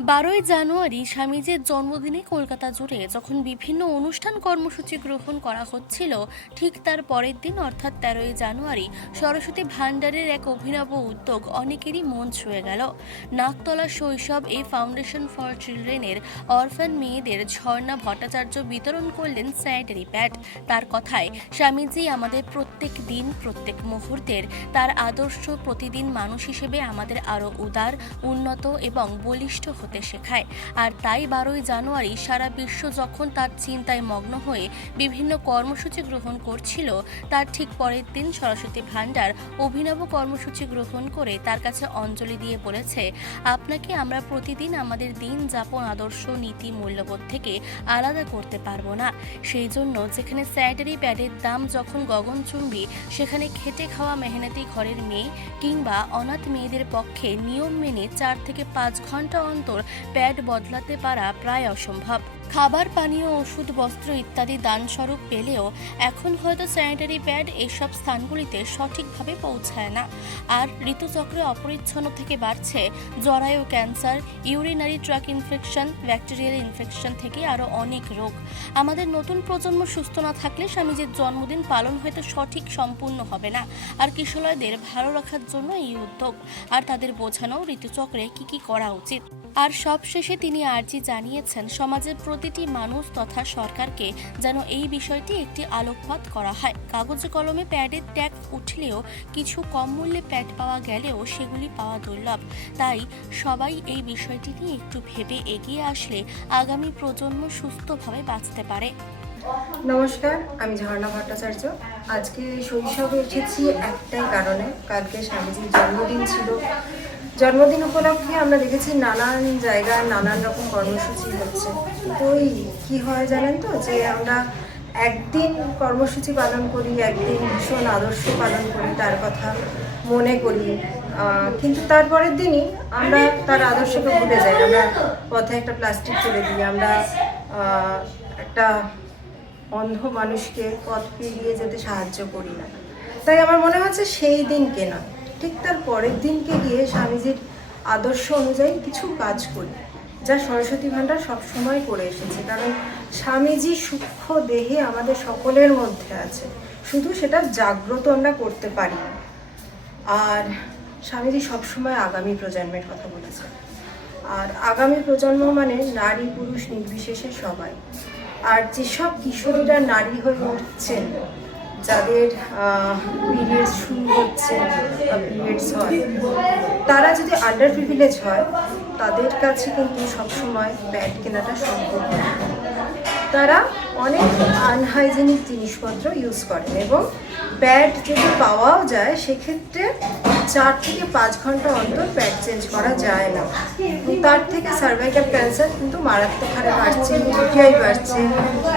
12ই জানুয়ারি স্বামীজির জন্মদিনে কলকাতা জুড়ে যখন বিভিন্ন অনুষ্ঠান কর্মসূচি গ্রহণ করা হচ্ছিল, ঠিক তার পরের দিন অর্থাৎ 13ই জানুয়ারি সরস্বতী ভান্ডারের এক অভিনব উদ্যোগ অনেকেরই মন ছুঁয়ে গেল। নাকতলা শৈশব এই ফাউন্ডেশন ফর চিলড্রেনের অরফান মেয়েদের ঝর্ণা ভট্টাচার্য বিতরণ করলেন স্যানিটারি প্যাড। তার কথায়, স্বামীজি আমাদের প্রত্যেক দিন প্রত্যেক মুহূর্তের তার আদর্শ প্রতিদিন মানুষ হিসেবে আমাদের আরও উদার, উন্নত এবং বলিষ্ঠ হতে শেখায়। আর তাই 12ই জানুয়ারি সারা বিশ্ব যখন তার চিন্তায় মগ্ন হয়ে বিভিন্ন কর্মসূচি গ্রহণ করছিল, তার ঠিক পরের দিন সরস্বতী ভান্ডার অভিনব কর্মসূচি গ্রহণ করে তার কাছে অঞ্জলি দিয়ে বলেছে, আপনাকে আমরা প্রতিদিন আমাদের দিন যাপন আদর্শ, নীতি, মূল্যবোধ থেকে আলাদা করতে পারবো না। সেই জন্য যেখানে স্যানিটারি প্যাডের দাম যখন গগনচুম্বী, সেখানে খেটে খাওয়া মেহনতি ঘরের মেয়ে কিংবা অনাথ মেয়েদের পক্ষে নিয়ম মেনে 4 থেকে 5 ঘন্টা অন্তর প্যাড বদলাতে পারা প্রায় অসম্ভব। খাবার, পানীয়, ওষুধ, বস্ত্র ইত্যাদি দানস্বরূপ পেলেও এখন হয়তো স্যানিটারি প্যাড এসব স্থানগুলিতে সঠিকভাবে পৌঁছায় না। আর ঋতুচক্রে অপরিচ্ছন্ন থেকে বাড়ছে জরায়ু cancer, urinary track infection, bacterial infection থেকে আরও অনেক রোগ। আমাদের নতুন প্রজন্ম সুস্থ না থাকলে স্বামীজির জন্মদিন পালন হয়তো সঠিক সম্পূর্ণ হবে না। আর কিশোরদের ভালো রাখার জন্য এই উদ্যোগ, আর তাদের বোঝানো ঋতুচক্রে কি করা উচিত। আর সবশেষে তিনি আর্জি জানিয়েছেন সমাজের প্রতিটি মানুষ তথা সরকারকে যেন এই বিষয়টি একটি আলোকপাত করা হয়। কাগজে কলমে প্যাডের ট্যাগ উঠলেও, কিছু কম মূল্যে প্যাড পাওয়া গেলেও সেগুলি পাওয়া দুর্লভ। তাই সবাই এই বিষয়টি নিয়ে একটু ভেবে এগিয়ে আসলে আগামী প্রজন্ম সুস্থভাবে বাঁচতে পারে। নমস্কার, আমি ঝর্ণা ভট্টাচার্য। আজকে শৈশবে এসেছি একটাই কারণে, কালকে স্বামীজির জন্মদিন ছিল। জন্মদিন উপলক্ষে আমরা দেখেছি নানান জায়গায় নানান রকম কর্মসূচি হচ্ছে। কিন্তু ওই কী হয় জানেন তো, যে আমরা একদিন কর্মসূচি পালন করি, একদিন ভীষণ আদর্শ পালন করি, তার কথা মনে করি, কিন্তু তারপরের দিনই আমরা তার আদর্শকে ভুলে যাই। আমরা পথে একটা প্লাস্টিক ফেলে দিই, আমরা একটা অন্ধ মানুষকে পথ পেরিয়ে যেতে সাহায্য করি না। তাই আমার মনে হচ্ছে সেই দিনকে নয়, ঠিক তার পরের দিনকে গিয়ে স্বামীজির আদর্শ অনুযায়ী কিছু কাজ করি, যা সরস্বতী ভান্ডার সবসময় করে এসেছে। কারণ স্বামীজি সূক্ষ্ম দেহে আমাদের সকলের মধ্যে আছে, শুধু সেটা জাগ্রত আমরা করতে পারি না। আর স্বামীজি সবসময় আগামী প্রজন্মের কথা বলেছে। আর আগামী প্রজন্ম মানে নারী পুরুষ নির্বিশেষে সবাই। আর যেসব কিশোরীরা নারী হয়ে উঠছেন, যাদের পিরিয়ডস শুরু হচ্ছে বা পিরিয়ডস হয়, তারা যদি আন্ডার প্রিভিলেজ হয়, তাদের কাছে কিন্তু সবসময় প্যাড কেনাটা সম্ভব না। তারা অনেক আনহাইজেনিক জিনিসপত্র ইউজ করেন এবং প্যাড যদি পাওয়াও যায়, সেক্ষেত্রে 4 থেকে 5 ঘন্টা অন্তর প্যাড চেঞ্জ করা যায় না। তার থেকে সার্ভাইকাল ক্যান্সার কিন্তু মারাত্মক হারে বাড়ছে, ইউটিআই বাড়ছে,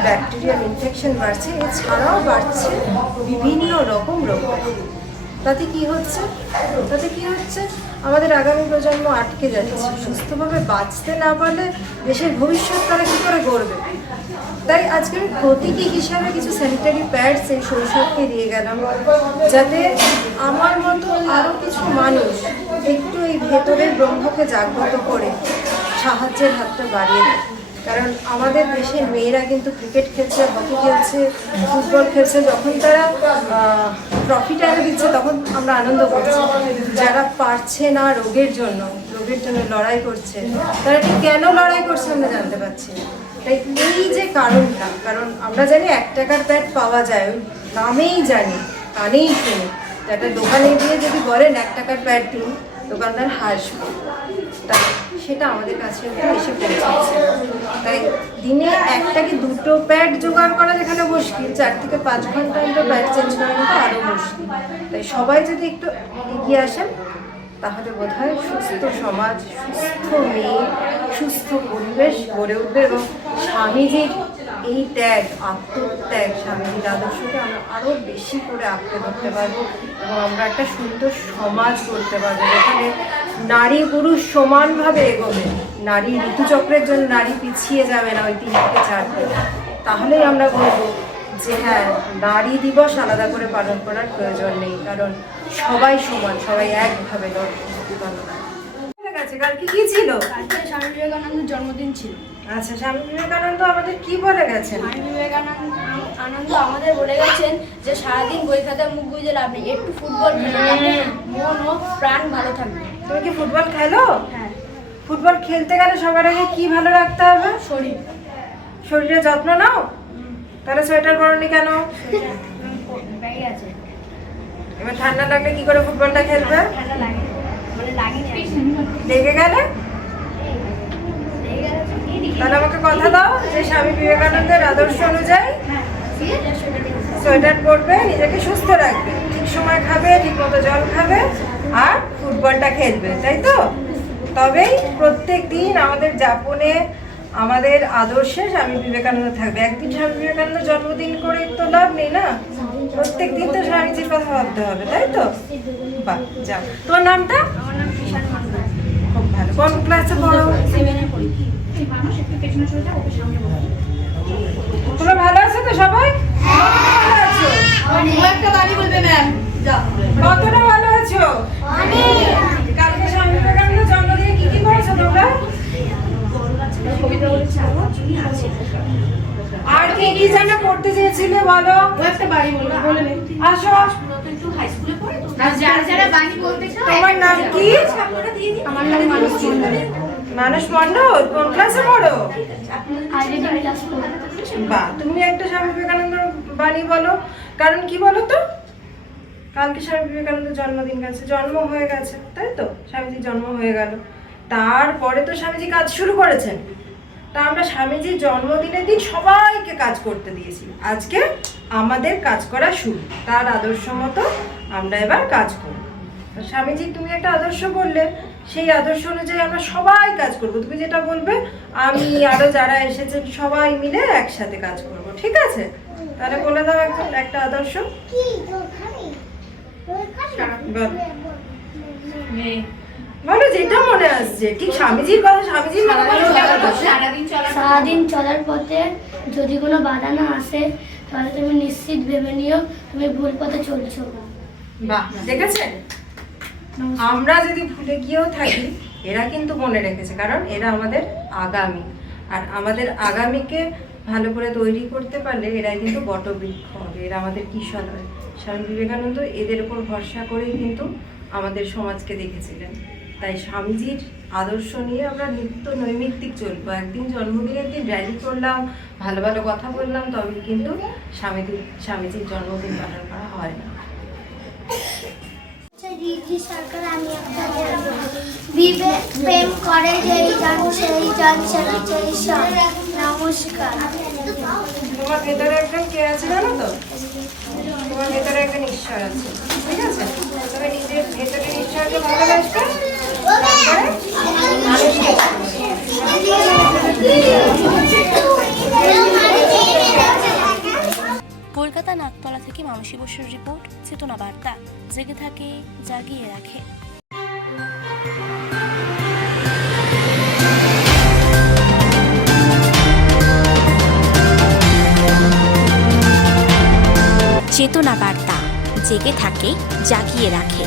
ব্যাকটেরিয়াল ইনফেকশন বাড়ছে, এছাড়াও বাড়ছে বিভিন্ন রকম রোগ। তাতে কি হচ্ছে? আমাদের আগামী প্রজন্ম আটকে যাচ্ছে। সুস্থভাবে বাঁচতে না পারলে দেশের ভবিষ্যৎ তারা কী করে গড়বে? তাই আজকে আমি প্রতীকী হিসাবে কিছু স্যানিটারি প্যাডস এই শৈশবকে দিয়ে গেলাম, যাতে আমার মতো আরও কিছু মানুষ একটু এই ভেতরের ব্রহ্মকে জাগ্রত করে সাহায্যের হাতটা বাড়িয়ে দেয়। কারণ আমাদের দেশের মেয়েরা কিন্তু ক্রিকেট খেলছে, হকি খেলছে, ফুটবল খেলছে, যখন তারা ট্রফিটা এনে দিচ্ছে তখন আমরা আনন্দ করছি। যারা পারছে না রোগের জন্য লড়াই করছে, তারা ঠিক কেন লড়াই করছে আমরা জানতে পারছি না। তাই এই যে কারণটা, কারণ আমরা জানি 1 টাকার প্যাড পাওয়া যায়, ওই নামেই জানি, কানেই শুনি। একটা দোকানে গিয়ে যদি বলেন 1 টাকার প্যাড দিন, দোকানদার হাসবে। তাই সেটা আমাদের কাছে এসে পৌঁছাচ্ছে। তাই দিনে 1 থেকে 2টো প্যাড জোগাড় করা যেখানে মুশকিল, 4 থেকে 5 ঘন্টা অন্তর প্যাড চেঞ্জ করা কিন্তু আরও মুশকিল। তাই সবাই যদি একটু এগিয়ে আসেন, তাহলে বোধহয় সুস্থ সমাজ, সুস্থ মেয়ে, সুস্থ পরিবেশ গড়ে উঠবে এবং স্বামীজির এই ত্যাগ, আত্মত্যাগ, স্বামীজির আদর্শকে আমরা আরও বেশি করে আঁকড়ে ধরতে পারবো এবং আমরা একটা সুন্দর সমাজ করতে পারবো, যেখানে নারী পুরুষ সমানভাবে এগোবে। নারী ঋতুচক্রের জন্য নারী পিছিয়ে যাবে না ওই 3 থেকে 4 দিন। তাহলেই আমরা বলবো যে হ্যাঁ, নারী দিবস আলাদা করে পালন করার প্রয়োজন নেই, কারণ সবাই সমান, সবাই একভাবে লড়বে। ধন্যবাদ। কালকে কি ছিল? জন্মদিন ছিল। আচ্ছা, স্বামী বিবেকানন্দ আমাদের কি বলে গেছেন? স্বামী বিবেকানন্দ আমাদের বলে গেছেন যে সারাদিন বই খাতায় মুখ বুঝে লাভ নেই, একটু ফুটবল খেলে তাতে মন ও প্রাণ ভালো থাকবে। তুমি কি ফুটবল খেলো? হ্যাঁ। ফুটবল খেলতে গেলে সবার আগে কি ভালো রাখতে হবে? শরীর। শরীরের যত্ন নাও? তাহলে সোয়েটার পরনি কেন? ব্যাগে আছে। এবার ঠান্ডা লাগলে কি করে ফুটবলটা খেলবে? ঠান্ডা লাগে মানে লাগেনি। লেগে গেলে? তাহলে আমাকে কথা দাও যে স্বামী বিবেকানন্দের আদর্শ অনুযায়ী সোয়েটার পরবে, নিজেকে সুস্থ রাখবে, ঠিক সময় খাবে, ঠিক মতো জল খাবে, আর ফুটবলটা খেলবে, তাই তো? তবেই প্রত্যেক দিন আমাদের যাপনে, আমাদের আদর্শে স্বামী বিবেকানন্দ থাকবে। একদিন স্বামী বিবেকানন্দ জন্মদিন করে তো লাভ নেই না, প্রত্যেক দিন তো স্বামীজির কথা ভাবতে হবে, তাই তো? বাহ, যাও। তোমার নামটা? আমার নাম কিষান মান্ডা। খুব ভালো। কোন ক্লাসে পড়ো? 7 এ পড়ি। মানুষ একটু পেছনে সরে যাও, ওকে সামনে বসো। তোমরা ভালো আছো তো সবাই? ভালো আছো? একটা বাড়ি বলবে ম্যাম। যাও। কতটা ভালো আছো? কালকে স্বামী বিবেকানন্দ জন্মদিনে কি কি করেছো তোমরা? কবিতা বলেছি আছে। আর কি কি যেন করতে চেয়েছিলে বলো? একটা বাড়ি বলবে, বলে নে। আসো। যারা যারা বাড়ি বলতে চাও তোমার নাম কি? আমার নাম মানুষ মন্ডল। মানুষ মণ্ডল। কোন ক্লাসে পড়ো? আইডেন্টি ক্লাস করব। বাহ, তুমি একটা স্বামী বিবেকানন্দ বাণী বলো। কারণ কি বলো তো? কালকে স্বামী বিবেকানন্দ জন্মদিন গেছে, জন্ম হয়ে গেছে, তাই তো? স্বামীজির জন্ম হয়ে গেল, তারপরে তো স্বামীজি কাজ শুরু করেছেন। তা আমরা স্বামীজির জন্মদিনের দিন সবাইকে কাজ করতে দিয়েছি, আজকে আমাদের কাজ করা শুরু। তার আদর্শ মতো আমরা এবার কাজ করব। স্বামীজি তুমি একটা আদর্শ বললে, সেই আদর্শ অনুযায়ী আমরা সবাই কাজ করব। তুমি যেটা বলবে, আমি আরো যারা এসেছেন সবাই মিলে একসাথে কাজ করব, ঠিক আছে? তাহলে বলে দাও একটা আদর্শ। বলো যেটা মনে আসছে, ঠিক স্বামীজির কথা, স্বামীজির মনে সারাদিন চলার পথে যদি কোনো বাধা না আসে তাহলে তুমি নিশ্চিত ভেবে নিও তুমি ভুল পথে চলছো। বাহ, দেখেছেন? আমরা যদি ভুলে গিয়েও থাকি, এরা কিন্তু মনে রেখেছে, কারণ এরা আমাদের আগামী। আর আমাদের আগামীকে ভালো করে তৈরি করতে পারলে এরাই কিন্তু বটবৃক্ষ হবে, এরা আমাদের কিশোর হয়। স্বামী বিবেকানন্দ এদের উপর ভরসা করেই কিন্তু আমাদের সমাজকে দেখেছিলেন। তাই স্বামীজির আদর্শ নিয়ে আমরা নিত্য নৈমিত্তিক চলবো। একদিন জন্মদিনের দিন র্যালি করলাম, ভালো ভালো কথা বললাম, তবে কিন্তু স্বামীজির জন্মদিন পালন করা হয় না। সরকার আমি একটা বলবো, বিবেক প্রেম করে যেই জন সেই জন সেবিছে ঈশ্বর। নমস্কার। তোমার ভেতরে একজন কে আছে জানো তো? তোমার ভেতরে একজন ঈশ্বর আছে, ঠিক আছে? তবে নিজের ভেতরের ঈশ্বরকে ভালোবাসবে, তারপরে মানুষকে কলকাতা নাকতলা থেকে মানসী বসুর রিপোর্ট, চেতনা বার্তা। জেগে থাকে, জাগিয়ে রাখে। চেতনা বার্তা, জেগে থাকে, জাগিয়ে রাখে।